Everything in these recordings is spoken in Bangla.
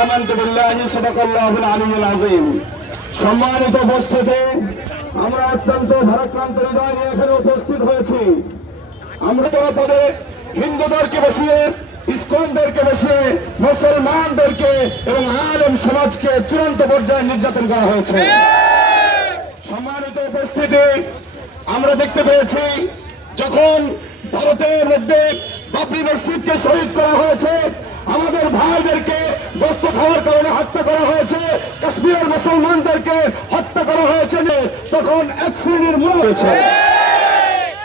আমানতু বিল্লাহি সাদাকাল্লাহুল আলিয়্যুল আযীম। সম্মানিত উপস্থিতি, আমরা অত্যন্ত ভারাক্রান্ত হৃদয় নিয়ে এখানে উপস্থিত হয়েছি। আমরা পদে হিন্দুদেরকে বসিয়ে, ইসকনদেরকে বসিয়ে, মুসলমানদেরকে এবং আলেম সমাজকে চূড়ান্ত পর্যায়ে নির্যাতন করা হয়েছে। সম্মানিত উপস্থিতি, আমরা দেখতে পেয়েছি যখন ভারতের মধ্যে বাবরি মসজিদকে শহীদ করা হয়েছে, আমাদের ভাইদেরকে গোশত খাওয়ার কারণে হত্যা করা হয়েছে, কাশ্মীরের মুসলমানদেরকে হত্যা করা হয়েছে, তখন এক শ্রেণীর মুখ হয়েছে।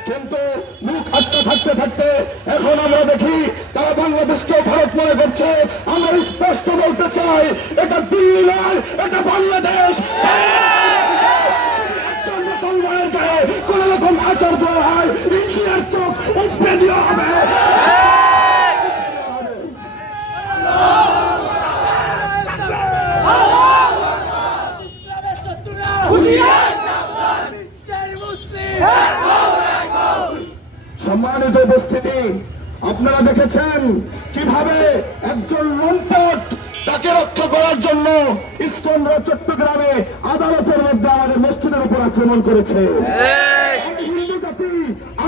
কিন্তু মুখ আটকে থাকতে থাকতে এখন আমরা দেখি তারা বাংলাদেশকে ভারত মনে করছে। আমরা স্পষ্ট বলতে চাই, এটা দিল্লি নয়, এটা বাংলাদেশ। মুসলমানের গায়ে কোন রকম আচার দেওয়া হয়, ইন্ডিয়ার চোখ উপড়ে দেওয়া হবে। সম্মানিত উপস্থিতি, আপনারা দেখেছেন কিভাবে একজন লম্পট তাকে রক্ষা করার জন্য ইসকনরা চট্টগ্রামে আদালতের মধ্যে আমাদের মসজিদের উপর আক্রমণ করেছে। হিন্দু জাতি,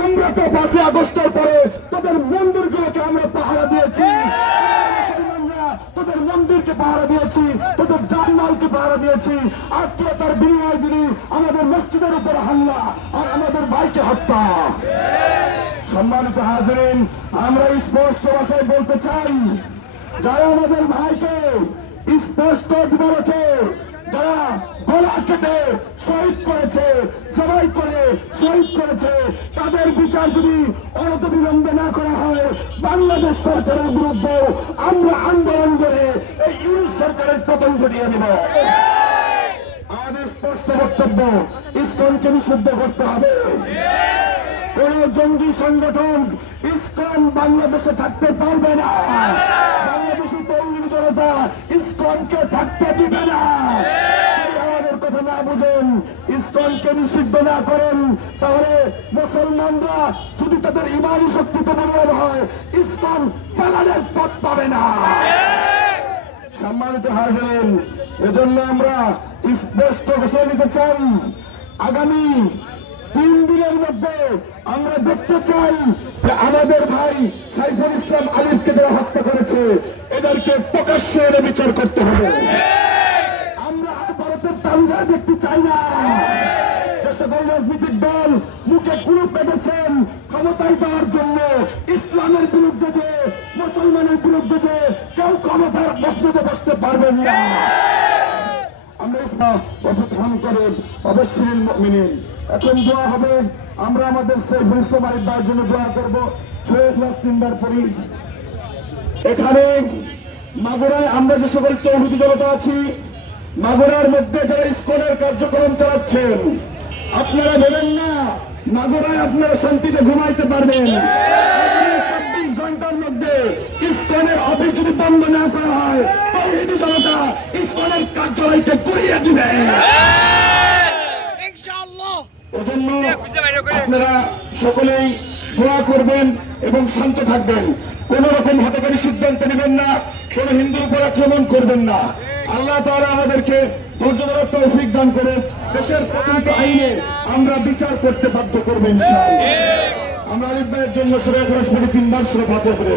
আমরা তো 5 আগস্টের পরে তাদের মন্দিরগুলোকে আমরা পাহারা দিয়েছি, তোদের মন্দিরকে পাহারা দিয়েছি, তোদের জানমালকে পাহারা দিয়েছি, আর তোরা তার বিনিময় দিলি আমাদের মসজিদের উপর হামলা আর আমাদের ভাইকে হত্যা। সম্মানিত হাজিরিন, আমরা স্পষ্ট ভাষায় বলতে চাই, যারা আমাদের ভাইকে স্পষ্ট দিবারকে যারা গলা কেটে শহীদ করেছে, জবাই করে শহীদ করেছে, তাদের বিচার যদি অনতিবিলম্বে না করা হয়, বাংলাদেশ সরকারের বিরুদ্ধে আমরা আন্দোলন করে এই ইউনিট সরকারের পতন ঘটিয়ে দেব। আমাদের স্পষ্ট বক্তব্য, ইসকনকে নিষিদ্ধ করতে হবে। কোন জঙ্গি সংগঠন ইসকন বাংলাদেশে থাকতে পারবে না। বাংলাদেশি তরুণ জনতা ইসকনকে থাকতে দিবে না। আমাদের কথা না বুঝেন, ইসকনকে নিষিদ্ধ না করেন, তাহলে মুসলমানরা যদি তাদের ইমানি শক্তি প্রবল হয়, ইসকন পালানোর পথ পাবে না। সম্মানিত হাজিরিন, এজন্য আমরা স্পষ্ট ঘোষণা দিতে চাই, আগামী 3 দিনের মধ্যে আমরা দেখতে চাই যে আমাদের ভাই সাইফুল ইসলাম আলিফকে যারা হত্যা করেছে, এদেরকে প্রকাশ্যে এনে বিচার করতে হবে। আমরা আর ভারতের তালিকা দেখতে চাই না। যে সকল রাজনৈতিক দল মুখে কুলু পেতেছেন ক্ষমতায় পাওয়ার জন্য, ইসলামের বিরুদ্ধে যে, মুসলমানের বিরুদ্ধে যে কেউ ক্ষমতার প্রশ্নতে বসতে পারবেন না। আমরা প্রথম করে অবশ্যই মুমিনিন। এখন দোয়া হবে, আমরা আমাদের সাইফুল ইসলাম আলিফ ভাইয়ের জন্য দোয়া করব। শহীদ তিনবার পড়ি। এখানে মাগুরায় আমরা যে সকল চৌধুরী জনতা আছি, মাগুরার মধ্যে যারা ইসকনের কার্যক্রম চালাচ্ছেন, আপনারা বলেন না মাগুরায় আপনারা শান্তিতে ঘুমাইতে পারবেন। 24 ঘন্টার মধ্যে ইসকনের অফিস যদি বন্ধ না করা হয়, চৌধুরী জনতা ইসকনের কার্যালয়কে ঘুরিয়ে দিবে। এজন্য আপনারা সকলেই দোয়া করবেন এবং শান্ত থাকবেন। কোন রকম হঠকারী সিদ্ধান্ত নেবেন না, কোন হিন্দুর উপর আক্রমণ করবেন না। আল্লাহ তাআলা আমাদেরকে ধৈর্য ধরার তৌফিক দান করে দেশের প্রচলিত আইনে আমরা বিচার করতে বাধ্য করবেন ইনশাআল্লাহ। আমরা আলিফ ভাইয়ের জন্য সূরা ইখলাস পড়ি 3 বার, সূরা ফাতিহা পড়ি।